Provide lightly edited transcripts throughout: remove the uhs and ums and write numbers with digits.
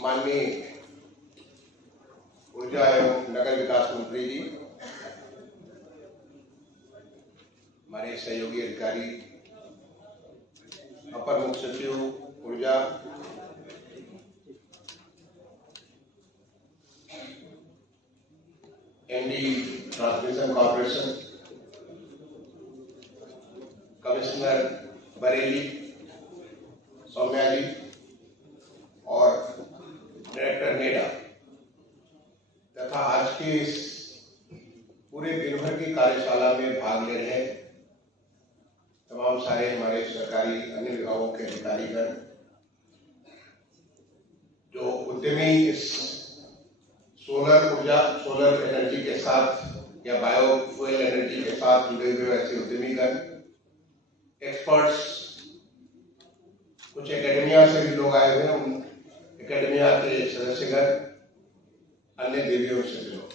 माननीय ऊर्जा एवं नगर विकास मंत्री जी, हमारे सहयोगी अधिकारी, अपर मुख्य सचिव ऊर्जा, MD transmission corporation, commissioner Bareilly Saumya ji और डायरेक्टर नेडा तथा आज के इस पूरे दिन भर की कार्यशाला में भाग ले रहे तमाम सारे हमारे सरकारी अन्य विभागों के अधिकारीगण, जो उद्यमी इस सोलर ऊर्जा, सोलर एनर्जी के साथ या बायोफ्यूल एनर्जी के साथ जुड़े हुए ऐसे उद्यमीगण, एक्सपर्ट्स, कुछ एकेडमिया से भी लोग आए हुए हैं, उन एकेडमिया के सदस्यगण, अन्य देवियों से भी लोग।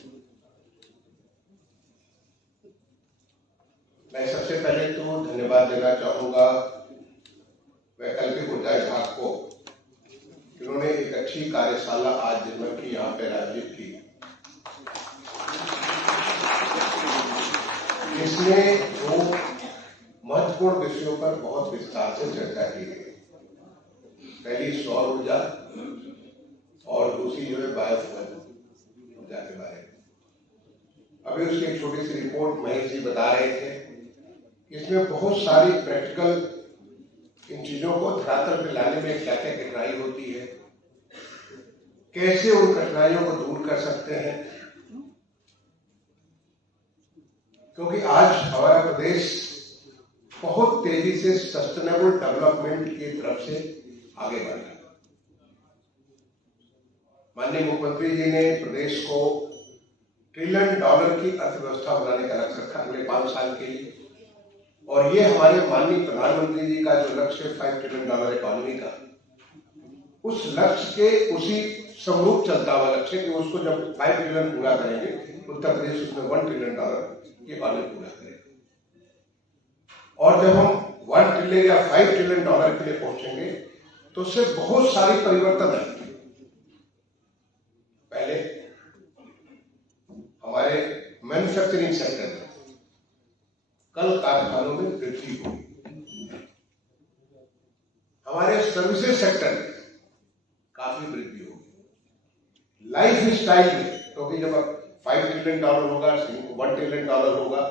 मैं सबसे पहले तो धन्यवाद देना चाहूंगा वैकल्पिक ऊर्जा विभाग को, जिन्होंने एक अच्छी कार्यशाला आज दिन भर की यहाँ पे आयोजित की। इसमें दो महत्वपूर्ण विषयों पर बहुत विस्तार से चर्चा की गई। पहली सौर ऊर्जा और दूसरी जो है बायोफ्यूल ऊर्जा के बारे में। अभी उसकी एक छोटी सी रिपोर्ट महेश जी बता रहे थे। इसमें बहुत सारी प्रैक्टिकल इन चीजों को धरातल पर लाने में क्या क्या कठिनाई होती है, कैसे उन कठिनाइयों को दूर कर सकते हैं, क्योंकि आज हमारा प्रदेश बहुत तेजी से सस्टेनेबल डेवलपमेंट की तरफ से आगे बढ़ रहा है। माननीय मुख्यमंत्री जी ने प्रदेश को $1 ट्रिलियन की अर्थव्यवस्था बनाने का लक्ष्य रखा अगले 5 साल के लिए, और ये हमारे माननीय प्रधानमंत्री जी का जो लक्ष्य है $5 ट्रिलियन इकोनॉमी का, उस लक्ष्य के उसी समरूप चलता हुआ लक्ष्य कि उसको जब 5 ट्रिलियन पूरा करेंगे, उत्तर प्रदेश उसमें $1 ट्रिलियन की इकोनॉमी पूरा करेगा। और जब हम 1 ट्रिलियन या 5 ट्रिलियन के लिए पहुंचेंगे तो उससे बहुत सारी परिवर्तन आएंगे। पहले हमारे मैन्युफैक्चरिंग सेक्टर में, कल कारखानों में वृद्धि होगी। हमारे सर्विसेज सेक्टर में काफी वृद्धि होगी। लाइफ स्टाइल में, क्योंकि जब $5 ट्रिलियन होगा, 1 ट्रिलियन होगा,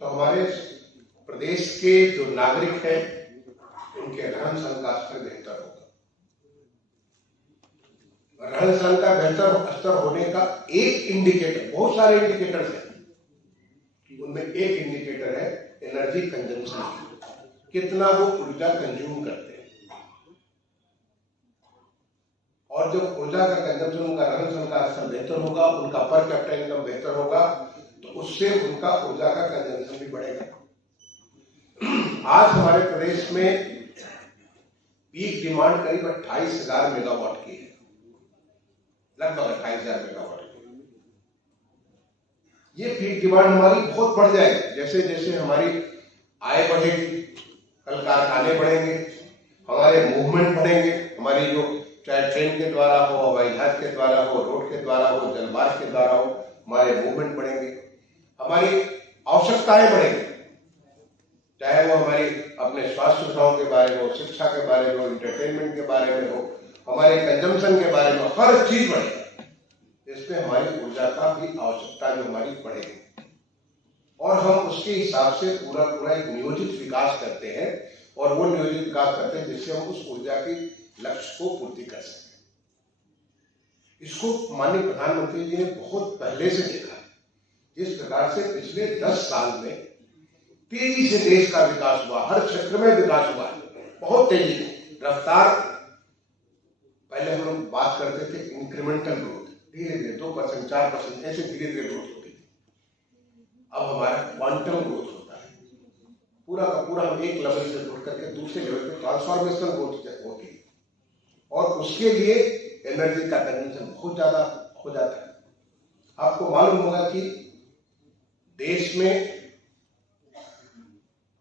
तो हमारे प्रदेश के जो नागरिक हैं उनके रहन सहन का स्तर बेहतर होगा। रहन सहन का बेहतर स्तर होने का एक इंडिकेटर, बहुत सारे इंडिकेटर्स हैं, उनमें एक इंडिकेटर है एनर्जी कंजम्पशन, कितना वो ऊर्जा कंज्यूम करते हैं। और जब ऊर्जा का कंजम्पशन, उनका रहन सहन का स्तर बेहतर होगा, उनका पर कैपिटा इनकम बेहतर होगा, तो उससे उनका ऊर्जा का कंजम्पशन भी बढ़ेगा। आज हमारे प्रदेश में पीक डिमांड करीब 28,000 मेगावाट की है, लगभग 28,000 मेगावाट की। ये पीक डिमांड हमारी बहुत बढ़ जाएगी जैसे जैसे हमारी आय बढ़ेगी, कल कारखाने बढ़ेंगे, हमारे मूवमेंट बढ़ेंगे, हमारी जो चाहे ट्रेन के द्वारा हो, हवाई जहाज के द्वारा हो, रोड के द्वारा हो, जलमार्ग के द्वारा हो, हमारे मूवमेंट बढ़ेंगे, हमारी आवश्यकताएं बढ़ेंगी, चाहे वो हमारी अपने स्वास्थ्य सुविधाओं के बारे में हो, शिक्षा के बारे में हो, इंटरटेनमेंट के बारे में हो, हमारे कंजम्पशन के बारे में, हर चीज बढ़ेगी। इसमें हमारी ऊर्जा का भी आवश्यकता जो हमारी बढ़ेगी, और हम उसके हिसाब से पूरा एक नियोजित विकास करते हैं, और वो नियोजित विकास करते हैं जिससे हम उस ऊर्जा की लक्ष्य को पूर्ति कर सकें। इसको माननीय प्रधानमंत्री जी ने बहुत पहले से देखा। जिस प्रकार से पिछले 10 साल में तेजी से देश का विकास हुआ, हर क्षेत्र में विकास हुआ, बहुत तेजी से रफ्तार। पहले हम लोग बात करते थे इंक्रीमेंटल ग्रोथ, धीरे धीरे 2%, 4% ऐसे धीरे धीरे ग्रोथ होती थी। अब हमारा क्वांटम ग्रोथ होता है, पूरा का पूरा हम एक लेवल से उठ करके दूसरे लेवल पे ट्रांसफॉर्मेशनल ग्रोथ होती है, और उसके लिए एनर्जी का कंजम्पशन बहुत ज्यादा हो जाता है। आपको मालूम होगा कि देश में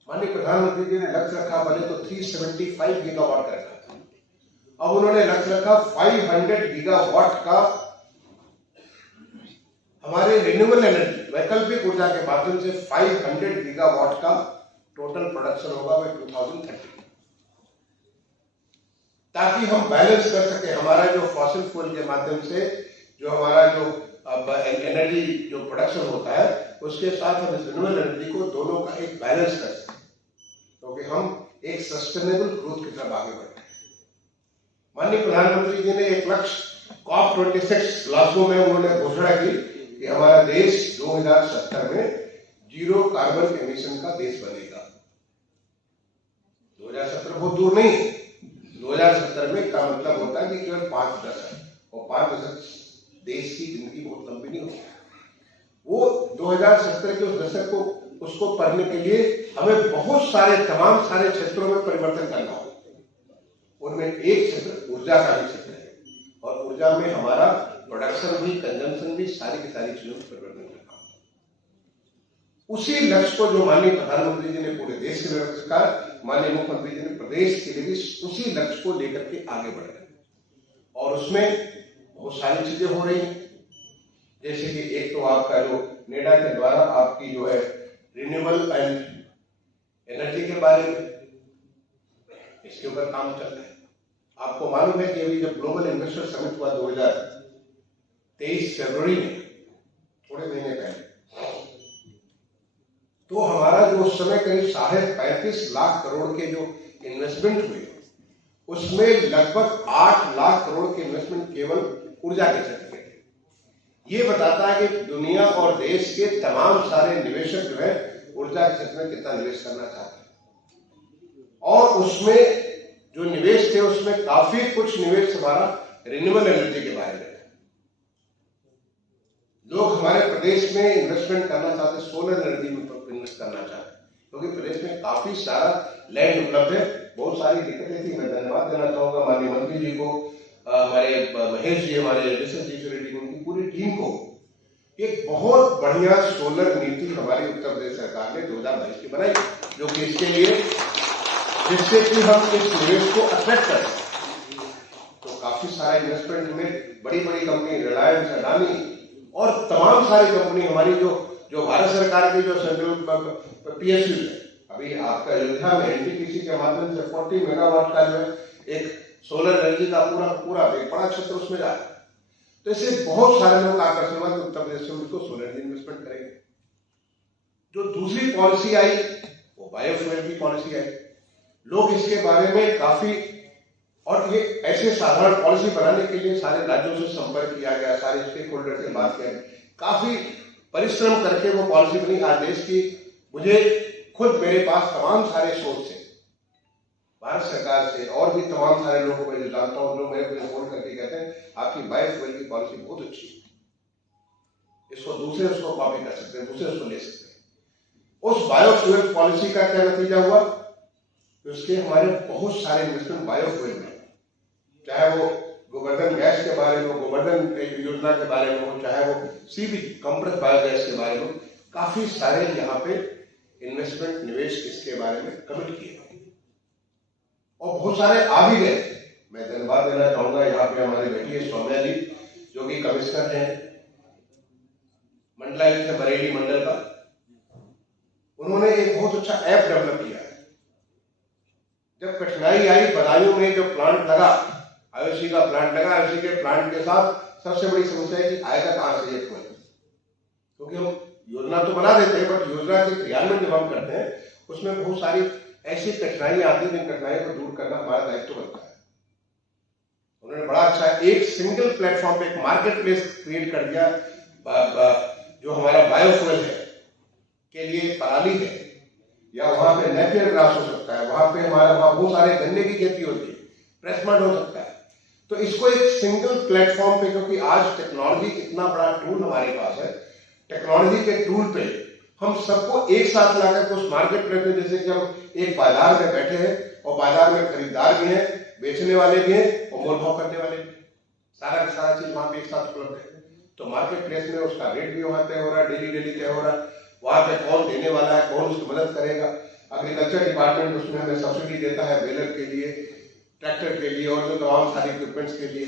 माननीय प्रधानमंत्री जी ने लक्ष्य रखा, पहले तो 375 गीगावाट का रखा था, अब उन्होंने लक्ष्य रखा 500 गीगावाट का हमारे रिन्यूएबल एनर्जी वैकल्पिक ऊर्जा के माध्यम से 500 गीगावाट का टोटल प्रोडक्शन होगा बाय 2030, ताकि हम बैलेंस कर सके हमारा जो फॉसिल फ्यूल के माध्यम से जो हमारा जो एनर्जी जो प्रोडक्शन होता है उसके साथ हम रिन्यूएबल एनर्जी को दोनों का एक बैलेंस कर सकें, क्योंकि हम एक सस्टेनेबल ग्रोथ की तरफ आगे बढ़ रहे हैं। माननीय प्रधानमंत्री जी ने एक लक्ष्य COP26 ग्लासगो में उन्होंने घोषणा की कि हमारा देश 2070 में जीरो कार्बन एमिशन का देश बनेगा। 2070 बहुत दूर नहीं, 2070 में का मतलब होता है कि केवल 5 दशक, और 5 दशक देश की जिंदगी बहुत लंबी नहीं होती। वो 2070 के उस दशक को उसको पढ़ने के लिए हमें बहुत सारे तमाम सारे क्षेत्रों में परिवर्तन करना होगा। उनमें एक क्षेत्र ऊर्जा का भी क्षेत्र है, और ऊर्जा में हमारा प्रोडक्शन भी, कंजम्पशन भी, सारी की सारी चीजों में परिवर्तन करना होगा। उसी लक्ष्य को जो माननीय प्रधानमंत्री जी ने पूरे देश के लिए रखा, माननीय मुख्यमंत्री जी ने प्रदेश के लिए भी उसी लक्ष्य को लेकर के आगे बढ़ रहे हैं, और उसमें बहुत सारी चीजें हो रही हैं। जैसे कि एक तो आपका जो नेडा के द्वारा आपकी जो है रिन्यूएबल एंड एनर्जी के बारे में इसके ऊपर काम चल रहा है। आपको मालूम है कि अभी जब ग्लोबल इन्वेस्टर समिट हुआ 2023 फरवरी में, थोड़े महीने पहले, तो हमारा जो उस समय करीब 35.5 लाख करोड़ के जो इन्वेस्टमेंट हुए, उसमें लगभग 8 लाख करोड़ के इन्वेस्टमेंट केवल ऊर्जा के क्षेत्र में थे। ये बताता है कि दुनिया और देश के तमाम सारे निवेशक जो है ऊर्जा के क्षेत्र में कितना निवेश करना चाहते हैं, और उसमें जो निवेश थे उसमें काफी कुछ निवेश हमारा रिन्यूएबल एनर्जी के बारे में है। लोग हमारे प्रदेश में इन्वेस्टमेंट करना चाहते, सोलर एनर्जी में इन्वेस्ट करना चाहते, क्योंकि प्रदेश में काफी सारा लैंड उपलब्ध है। बहुत सारी दिक्कतें थी, मैं धन्यवाद देना चाहूंगा माननीय मंत्री जी को, हमारे महेश जी, हमारे लेजिस्लेटिव उनकी पूरी टीम को। एक बहुत बढ़िया सोलर नीति हमारी उत्तर प्रदेश सरकार ने 2022 की बनाई, जो कि इसके लिए जिससे कि हम इस निवेश को अट्रैक्ट करें। तो काफी सारा इन्वेस्टमेंट में बड़ी बड़ी कंपनी, रिलायंस, अडानी और तमाम सारी कंपनी हमारी जो भारत सरकार की जो सेंट्रल PSU है, अभी आपका अयोध्या में NTPC के माध्यम से 40 मेगावाट का जो है एक सोलर एनर्जी का पूरा एक बड़ा क्षेत्र उसमें जा रहा है। तो इससे बहुत सारे लोग आकर्षण हुआ कि उत्तर प्रदेश में इसको सोलर एनर्जी इन्वेस्टमेंट करेंगे। जो दूसरी पॉलिसी आई वो बायोफ्यूल की पॉलिसी आई। लोग इसके बारे में काफी, और ये ऐसे साधारण पॉलिसी बनाने के लिए सारे राज्यों से संपर्क किया गया, सारे स्टेक होल्डर से बात किया गया, काफी परिश्रम करके वो पॉलिसी बनी। आज देश की, मुझे खुद मेरे पास तमाम सारे सोर्स है भारत सरकार से, और भी तमाम सारे लोगों को जानता हूं जो मेरे को फोन करके कहते हैं आपकी बायोफ्यूल की पॉलिसी बहुत अच्छी है, इसको दूसरे उसको कॉपी कर सकते हैं, दूसरे उसको ले सकते हैं। उस बायोफ्यूल पॉलिसी का क्या नतीजा हुआ? उसके हमारे बहुत सारे इन्वेस्टमेंट बायोफ्यूल में, चाहे वो गोवर्धन गैस के बारे में, गोवर्धन योजना के बारे में हो, चाहे वो CBG कंप्रेस बायोगैस के बारे में, काफी सारे यहाँ पे इन्वेस्टमेंट निवेश इसके बारे में कमिट किए और बहुत सारे आ भी गए। मैं धन्यवाद देना चाहूंगा यहाँ पे हमारे बैठी है सौम्या जी, जो कि कमिश्नर हैं मंडलायुक्त है बरेली मंडल का। उन्होंने एक बहुत अच्छा ऐप डेवलप किया है। जब कठिनाई आई बदायूं में, जो प्लांट लगा, IOC का प्लांट लगा, IOC के प्लांट के साथ सबसे बड़ी समस्या है कि आएगा कहां से ये फूल, क्योंकि हम योजना तो बना देते हैं, बट योजना के क्रियान्वयन जब हम करते हैं उसमें बहुत सारी ऐसी कठिनाइयां आती है, जिन कठिनाइयों को दूर करना हमारा दायित्व बनता है। उन्होंने बड़ा अच्छा एक सिंगल प्लेटफॉर्म पे एक मार्केट प्लेस क्रिएट कर दिया, जो हमारा बायोफ्यूल है के लिए पराली है, या वहां पे नेपियर ग्रास हो सकता है, वहां पे वहां बहुत सारे गन्ने की खेती होती है, प्रेसमड हो सकता है। तो इसको एक सिंगल प्लेटफॉर्म पे, क्योंकि आज टेक्नोलॉजी इतना बड़ा टूल हमारे पास है, टेक्नोलॉजी के टूल पे हम सबको एक साथ लाकर उस मार्केट प्लेस में, जैसे कि हम एक बाजार में बैठे हैं और बाजार में खरीदार भी हैं, बेचने वाले भी हैं और मोल भाव करने वाले भी, सारा का सारा चीज वहां पे एक साथ उपलब्ध है। तो मार्केट प्लेस में उसका रेट भी वहां तय हो रहा है, डेली तय हो रहा है, वहां पे कौन देने वाला है, कौन उसकी मदद करेगा। एग्रीकल्चर डिपार्टमेंट उसमें हमें सब्सिडी देता है बेलर के लिए, ट्रैक्टर के लिए और जो तमाम सारे इक्विपमेंट्स के लिए।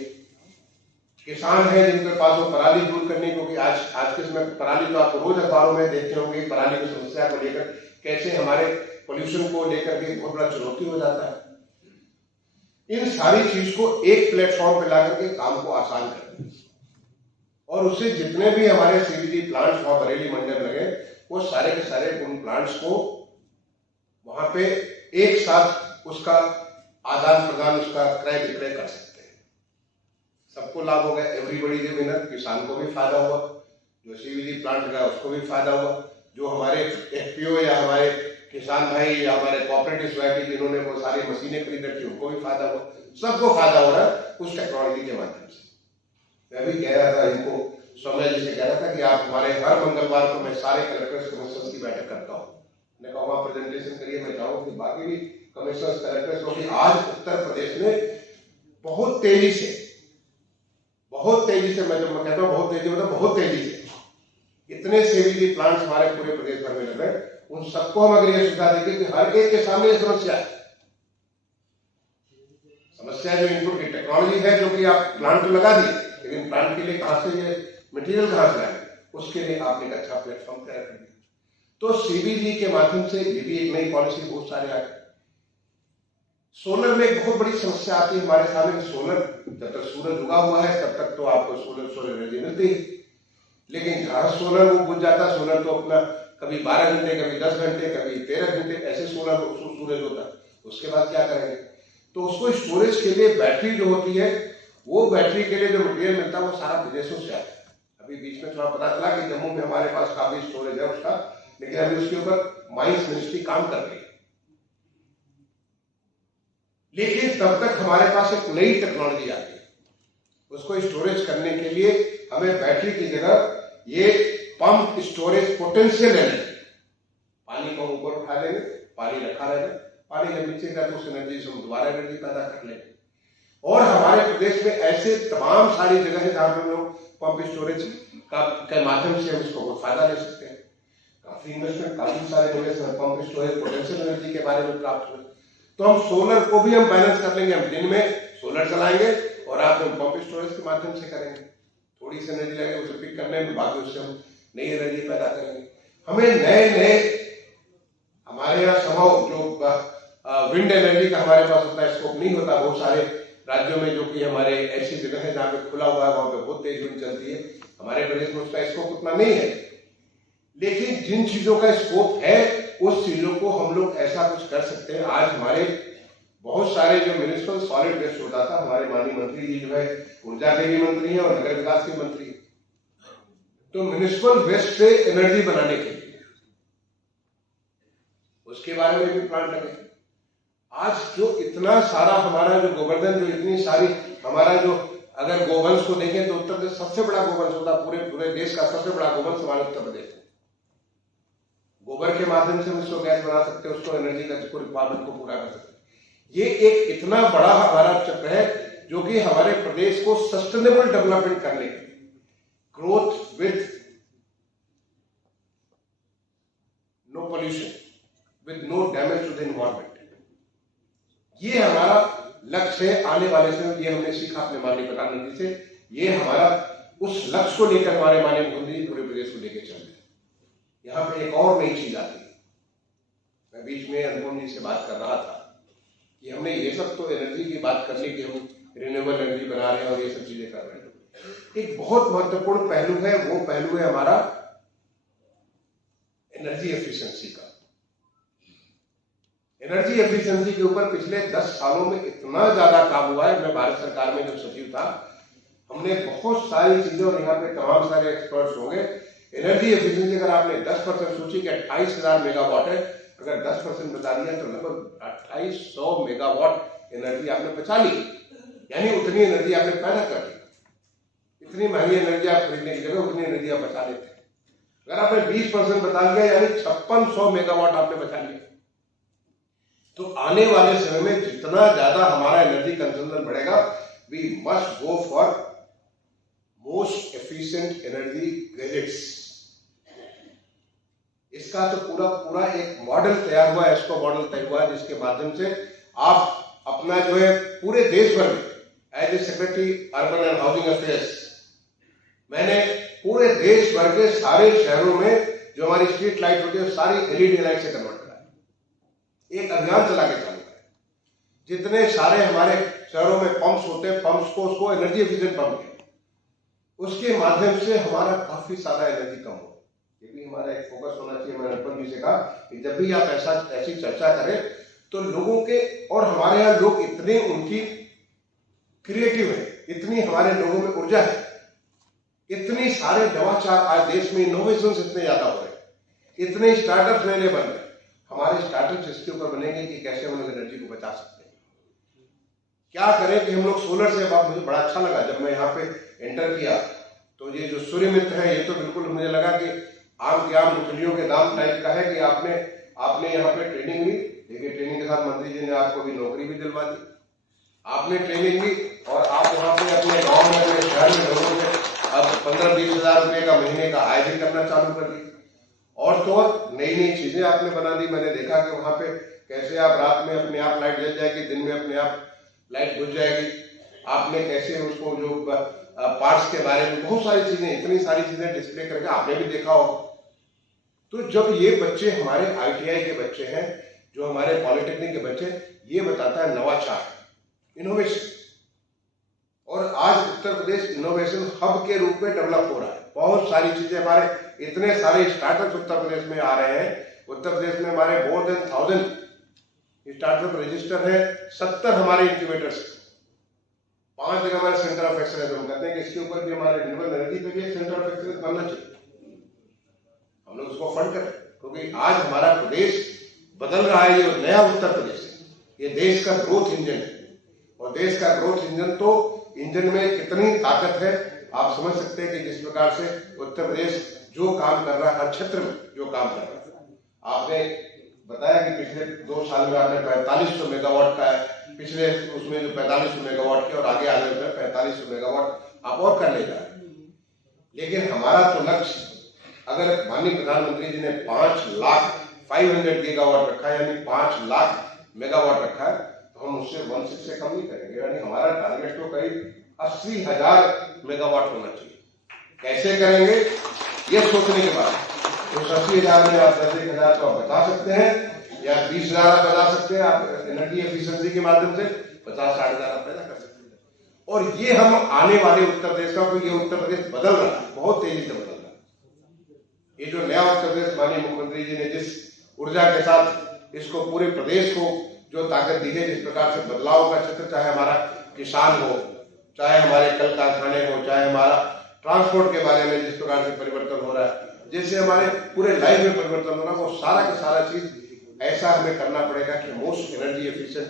किसान हैं जिनके पास वो पराली दूर करने, क्योंकि आज के समय पराली तो आप रोज अखबारों में देखते होंगे, पराली की समस्या को लेकर कैसे हमारे पोल्यूशन को लेकर के बहुत बड़ा चुनौती हो जाता है। इन सारी चीज को एक प्लेटफॉर्म पे ला करके काम को आसान कर और उससे जितने भी हमारे सीबीडी प्लांट्स वहां बरेली मंडल लगे, वो सारे के सारे उन प्लांट्स को वहां पे एक साथ उसका आदान प्रदान, उसका क्रय विक्रय कर सकते हैं। सबको लाभ होगा, एवरीबॉडी इज विनर। किसान को भी फायदा हुआ, जो सीबीडी प्लांट लगा उसको भी फायदा हुआ, जो हमारे एफपीओ या हमारे किसान भाई या हमारे कोऑपरेटिव सोसाइटी जिन्होंने वो सारी मशीनें खरीद रखी उनको भी फायदा हुआ। सबको फायदा हो रहा है उस टेक्नोलॉजी के माध्यम से। मैं भी कह रहा था इनको, सौम्या जी से कह रहा था कि आप हमारे हर मंगलवार को मैं सारे कलेक्टर्स कमिश्नर्स की बैठक करता हूँ, मैंने कहा वहां प्रेजेंटेशन करिए, मैं चाहूँ कि बाकी भी कमिश्नर्स कलेक्टर्स, क्योंकि आज उत्तर प्रदेश में बहुत तेजी से मैं जब मैं कहता हूँ बहुत तेजी मतलब बहुत तेजी से इतने सीबीडी प्लांट्स हमारे पूरे प्रदेश भर में लग रहे हैं। उन सबको हम अगर ये सुविधा देंगे कि हर एक के सामने ये समस्या जो इनपुट की टेक्नोलॉजी है, जो कि आप प्लांट तो लगा दिए, लेकिन प्लांट के लिए कहां से ये मटेरियल कहां से लाएंगे, उसके लिए आपने एक अच्छा प्लेटफॉर्म तैयार कर दिया। तो सीबीडी के माध्यम से ये भी एक नई पॉलिसी बहुत सारे आ गए। सोलर में एक बहुत बड़ी समस्या आती है हमारे सामने, सोलर जब तक सूरज उगा हुआ है तब तक तो आपको सोलर एनर्जी मिलती है, लेकिन जहां सोलर वो बुझ जाता है, सोलर तो अपना कभी 12 घंटे, कभी 10 घंटे, कभी 13 घंटे ऐसे सोलर सूरज होता है, उसके बाद क्या करेंगे? तो उसको स्टोरेज के लिए बैटरी जो होती है, वो बैटरी के लिए जो मटेरियल मिलता है वो सारा विदेशों से आता है। अभी बीच में थोड़ा पता चला कि जम्मू में हमारे पास काफी स्टोरेज है उसका, लेकिन अभी उसके ऊपर माइंस मिनिस्ट्री काम कर रही है। लेकिन तब तक हमारे पास एक नई टेक्नोलॉजी आती है, उसको स्टोरेज करने के लिए हमें बैटरी की जगह ये पंप स्टोरेज पोटेंशियल एनर्जी, पानी को ऊपर उठा लेंगे, पानी रखा रहेगा, पानी जब नीचे का तो उस एनर्जी से हम दोबारा एनर्जी पैदा कर लेंगे। और हमारे प्रदेश में ऐसे तमाम सारी जगह है जहां पर लोग पंप स्टोरेज के माध्यम से हम इसको फायदा ले सकते हैं। काफी इन्वेस्टमेंट काफी सारे जगह से पंप स्टोरेज पोटेंशियल एनर्जी के बारे में प्राप्त हुए। तो हम सोलर को भी हम बैलेंस कर लेंगे, हम दिन में सोलर चलाएंगे और रात में पंप स्टोरेज के माध्यम से करेंगे। थोड़ी सी एनर्जी लगेगी उसे पिक करने में, बाकी उससे हम नई एनर्जी पैदा करेंगे। हमें नए हमारे यहाँ संभव जो विंड एनर्जी का हमारे पास उतना स्कोप नहीं होता, बहुत सारे राज्यों में जो कि हमारे ऐसी जगह है जहाँ पे खुला हुआ है वहां पे बहुत तेज विंड चलती है, हमारे प्रदेश में उसका स्कोप उतना नहीं है। लेकिन जिन चीजों का स्कोप है उस चीजों को हम लोग ऐसा कुछ कर सकते हैं। आज हमारे बहुत सारे जो म्यूनिसिपल सॉलिड वेस्ट होता था, हमारे माननीय मंत्री जी जो है ऊर्जा के भी मंत्री हैं और नगर विकास के मंत्री हैं, तो म्यूनिसिपल वेस्ट से एनर्जी बनाने के लिए उसके बारे में भी प्लांट लगे। आज जो इतना सारा हमारा जो गोवर्धन, जो इतनी सारी हमारा जो, अगर गोवंश को देखें तो उत्तर प्रदेश सबसे बड़ा गोवंश होता, पूरे देश का सबसे बड़ा गोवंश हमारे उत्तर प्रदेश में। गोबर के माध्यम से हम उसको गैस बना सकते हैं, उसको एनर्जी का रिक्वायरमेंट को पूरा कर सकते हैं। ये एक इतना बड़ा हमारा चक्र है जो कि हमारे प्रदेश को सस्टेनेबल डेवलपमेंट करने के लिए, growth with no pollution, with no damage to the environment, ये हमारा लक्ष्य है। आने वाले समय ये हमने सीखा अपने माननीय प्रधानमंत्री से, ये हमारा उस लक्ष्य को लेकर हमारे माननीय मुख्यमंत्री पूरे प्रदेश को लेकर चल रहे हैं। यहाँ पे एक और नई चीज आती है, मैं बीच में अनुपम जी से बात कर रहा था कि हमने ये सब तो एनर्जी की बात कर ली कि हम रिन्यूएबल एनर्जी बना रहे हैं और ये सब चीजें कर रहे हैं। एक बहुत महत्वपूर्ण पहलू है, वो पहलू है हमारा एनर्जी एफिशिएंसी का। एनर्जी एफिशिएंसी के ऊपर पिछले 10 सालों में इतना ज्यादा काम हुआ है। मैं भारत सरकार में जब सचिव था, हमने बहुत सारी चीजें, और यहाँ पे तमाम सारे एक्सपर्ट्स होंगे, एनर्जी एफिशिएंसी अगर आपने 10% सोची कि 28,000 मेगावाट है, अगर 10% बचा दिया तो लगभग 2800 मेगावाट एनर्जी आपने बचा ली, यानी उतनी एनर्जी आपने पैदा कर दी। इतनी महंगी एनर्जी आप खरीदने की जगह उतनी एनर्जी आप बचा लेते। अगर आपने 20% बचा लिया यानी 5600 मेगावाट आपने बचा लिया। तो आने वाले समय में जितना ज्यादा हमारा एनर्जी कंजम्पशन बढ़ेगा, we must go for most efficient energy gadgets. इसका तो पूरा एक मॉडल तैयार हुआ है, इसको मॉडल तैयार हुआ है जिसके माध्यम से आप अपना जो है पूरे देश भर में as a secretary urban and housing affairs मैंने पूरे देश भर के सारे शहरों में जो हमारी स्ट्रीट लाइट होती है सारी एलईडी लाइट से कन्वर्ट करा है। एक अभियान चला के चालू है। जितने सारे हमारे शहरों में पंप्स होते हैं, पंप्स को उसको एनर्जी एफिशिएंट पंप है, उसके माध्यम से हमारा काफी सारा एनर्जी कम हो। ये भी हमारा एक फोकस होना चाहिए। मैंने अर्पण जी से कहा कि जब भी आप ऐसी चर्चा करें तो लोगों के, और हमारे यहाँ लोग इतने उनकी क्रिएटिव है, इतनी हमारे लोगों में ऊर्जा है, इतनी सारे नवाचार आज देश में इनोवेशन इतने ज्यादा हो रहे हैं, इतने स्टार्टअप्स नए बन रहे हैं। हमारे स्टार्टअप्स इसके ऊपर बनेंगे कि कैसे हम लोग एनर्जी को बचा सकते हैं, क्या करें कि हम लोग सोलर से। अब मुझे बड़ा अच्छा लगा जब मैं यहाँ पे एंटर किया तो ये जो सूर्य मित्र है ये तो बिल्कुल मुझे लगा कि आम के आम मछलियों के दाम टाइप का है कि आपने यहाँ पे ट्रेनिंग ली। देखिए ट्रेनिंग के साथ मंत्री जी ने आपको भी नौकरी भी दिलवा दी, आपने ट्रेनिंग ली और आप यहाँ पे अपने गांव में अपने शहर में लोगों से अब 15-20 हजार रुपए का महीने का आय भी करना चालू कर दी। और तो और नई नई चीजें आपने बना दी। मैंने देखा कि वहां पे कैसे आप रात में अपने आप लाइट जल जाएगी, दिन में अपने आप लाइट बुझ जाएगी। आपने कैसे उसको जो पार्ट्स के बारे में बहुत सारी चीजें, इतनी सारी चीजें डिस्प्ले करके आपने भी देखा हो। तो जब ये बच्चे हमारे आईटीआई के बच्चे हैं, जो हमारे पॉलिटेक्निक के बच्चे, ये बताता है नवाचार, इनोवेशन। और आज उत्तर प्रदेश इनोवेशन हब के रूप में डेवलप हो रहा है। बहुत सारी चीजें, हमारे इतने सारे स्टार्टअप उत्तर प्रदेश में आ रहे हैं। उत्तर प्रदेश में हमारे मोर देन 1000 स्टार्टअप रजिस्टर है, 70 हमारे इंक्यूबेटर्स, 5 जगह हमारे सेंटर ऑफ एक्सलेंस। हम कहते हैं कि इसके ऊपर भी हमारे रिन्यूएबल एनर्जी पे भी सेंटर ऑफ एक्सलेंस बनना चाहिए। हम लोग उसको फंड करें क्योंकि आज हमारा प्रदेश बदल रहा है। ये नया उत्तर प्रदेश है, ये देश का ग्रोथ इंजन है। और देश का ग्रोथ इंजन, तो इंजन में कितनी ताकत है आप समझ सकते हैं कि जिस प्रकार से उत्तर प्रदेश जो काम कर रहा है, हर क्षेत्र में जो काम कर रहा है। आपने बताया कि पिछले 2 साल में आपने 4500 मेगावाट का है, पिछले उसमें जो 4500 मेगावाट के और आगे आने में 4500 मेगावाट आप और कर ले जा रहे। लेकिन हमारा तो लक्ष्य, अगर माननीय प्रधानमंत्री जी ने 5,00,500 गीगावाट रखा है, यानी 5 लाख मेगावाट रखा है, तो हम उससे 16 से कम नहीं करेंगे। यानी हमारा टारगेट तो करीब 80,000 मेगावाट होना चाहिए। कैसे करेंगे ये सोचने के बाद तो 80,000 में आप 10,000 तो आप बता सकते हैं, या 20,000 आप बता सकते हैं। आप एनर्जी एफिशिएंसी के माध्यम से 50-60 हजार आप पैदा कर सकते हैं। और ये हम आने वाले उत्तर प्रदेश का, क्योंकि ये उत्तर प्रदेश बदल रहा है, बहुत तेजी से बदल रहा है। ये जो नया उत्तर प्रदेश माननीय मुख्यमंत्री जी ने जिस ऊर्जा के साथ इसको पूरे प्रदेश को जो ताकत दी है, जिस प्रकार से बदलाव का क्षेत्र, चाहे हमारा किसान हो, चाहे हमारे कल कारखाने हो, चाहे हमारा ट्रांसपोर्ट के बारे में जिस प्रकार से परिवर्तन हो रहा है, जैसे हमारे पूरे लाइफ में परिवर्तन हो रहा है, वो सारा का सारा चीज ऐसा हमें करना पड़ेगा कि मोस्ट एनर्जी एफिशिएंट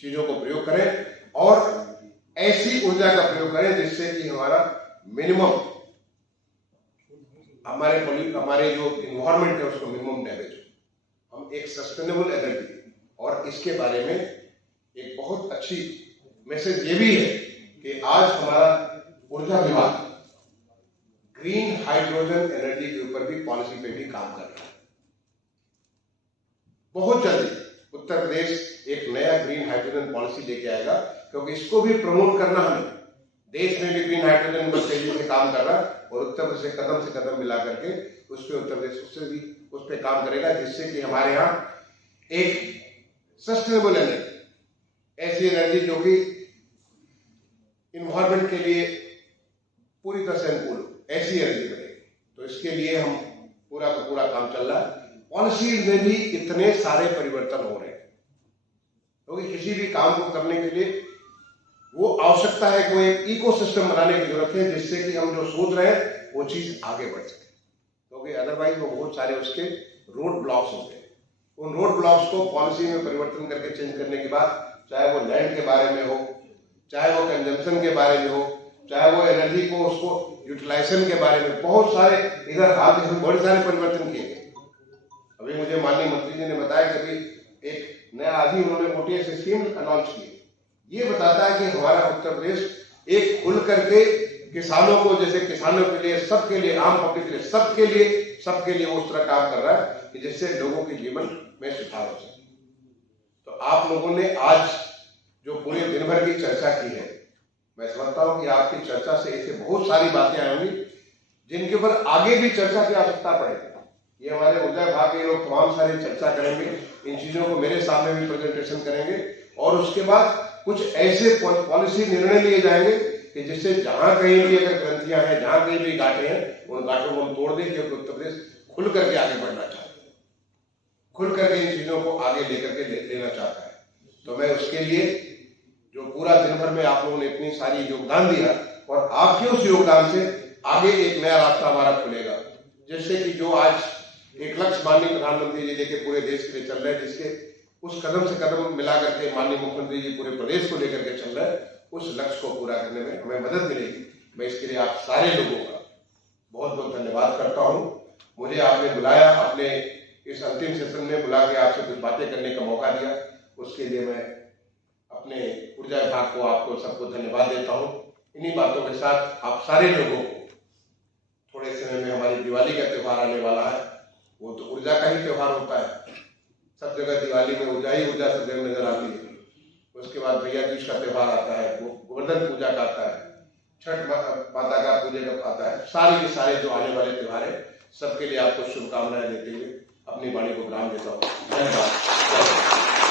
चीजों को प्रयोग करें और ऐसी ऊर्जा का प्रयोग करें जिससे कि हमारा मिनिमम हमारे जो इन्वायरमेंट है उसको मिनिमम डैमेज हो। हम एक सस्टेनेबल एनर्जी, और इसके बारे में एक बहुत अच्छी मैसेज ये भी है कि आज हमारा ऊर्जा विभाग ग्रीन हाइड्रोजन एनर्जी के ऊपर भी पॉलिसी पे भी काम कर रहा है। बहुत जल्दी उत्तर प्रदेश एक नया ग्रीन हाइड्रोजन पॉलिसी लेके आएगा, क्योंकि इसको भी प्रमोट करना हमें। देश में भी ग्रीन हाइड्रोजन पर तेजी से काम कर रहा है और उत्तर प्रदेश से कदम मिला करके उस पर उत्तर प्रदेश उससे भी उस पर काम करेगा, जिससे कि हमारे यहाँ एक सस्टेनेबल एनर्जी, ऐसी एनर्जी जो कि इन्वायरमेंट के लिए पूरी तरह से अनुकूल हो, ऐसी एनर्जी बनेगी। तो इसके लिए हम पूरा का पूरा काम चल रहा है। पॉलिसीज में भी इतने सारे परिवर्तन हो रहे हैं, क्योंकि किसी भी काम को करने के लिए वो आवश्यकता है कि वो एक इकोसिस्टम बनाने की जरूरत है, जिससे कि हम जो सोच रहे हैं वो चीज आगे बढ़ सके। क्योंकि अदरवाइज वो बहुत सारे उसके रोड ब्लॉक्स होते हैं। उन रोड ब्लॉक्स को पॉलिसी में परिवर्तन करके चेंज करने के बाद, चाहे वो लैंड के बारे में हो, चाहे वो कंजम्पशन के बारे में हो, चाहे वो एनर्जी को उसको यूटिलाइजेशन के बारे में, बहुत सारे इधर हाल में बहुत सारे परिवर्तन किए गए। अभी मुझे माननीय मंत्री जी ने बताया कि अभी एक नया आदि उन्होंने ओटीएस स्कीम अनाउंस की। ये बताता है कि हमारा उत्तर प्रदेश एक खुल करके किसानों को, जैसे किसानों के लिए, सबके लिए, आम पब्लिक के लिए, सबके लिए वो उस तरह काम कर रहा है कि जिससे लोगों के जीवन में सुधार हो सके। तो आप लोगों ने आज जो पूरे दिन भर की चर्चा की है, मैं समझता हूं कि आपकी चर्चा से ऐसे बहुत सारी बातें आएंगी जिनके ऊपर आगे भी चर्चा की आवश्यकता पड़ेगी। ये हमारे ऊर्जा विभाग के लोग तमाम सारी चर्चा करेंगे, इन चीजों को मेरे सामने भी प्रेजेंटेशन करेंगे और उसके बाद कुछ ऐसे पॉलिसी निर्णय लिए जाएंगे कि जिससे जहां कहीं भी अगर ग्रंथियां हैं, जहां कहीं भी गांठें हैं, उन गांठों को हम तोड़ दें, क्योंकि उत्तर प्रदेश खुल करके आगे बढ़ना चाहता है, खुल करके इन चीजों को आगे लेकर के लेना चाहता है। तो मैं उसके लिए जो पूरा दिन भर में आप लोगों ने इतनी सारी योगदान दिया और आपके उस योगदान से आगे एक नया रास्ता हमारा खुलेगा, जिससे कि जो आज एक लक्ष्य माननीय प्रधानमंत्री जी लेके पूरे देश के लिए चल रहे हैं, जिसके उस कदम से कदम मिला करके माननीय मुख्यमंत्री जी पूरे प्रदेश को लेकर के चल रहे हैं, उस लक्ष्य को पूरा करने में हमें मदद मिलेगी। मैं इसके लिए आप सारे लोगों का बहुत बहुत धन्यवाद करता हूं। मुझे आपने बुलाया, अपने इस अंतिम सेशन में बुला के आपसे कुछ बातें करने का मौका दिया, उसके लिए मैं अपने ऊर्जा विभाग को, आपको सबको धन्यवाद देता हूं। इन्हीं बातों के साथ आप सारे लोगों को, थोड़े समय में हमारी दिवाली का त्योहार आने वाला है, वो तो ऊर्जा का ही त्योहार होता है, सब जगह दिवाली में ऊर्जा ही ऊर्जा सब जगह नजर आती है। उसके बाद भैया दूज का त्योहार आता है, वो गोवर्धन पूजा का आता है, छठ माता का पूजा का आता है, सारे के सारे जो आने वाले त्योहार है, सबके लिए आपको शुभकामनाएं देते हुए अपनी वाणी को विराम देता हूँ। धन्यवाद।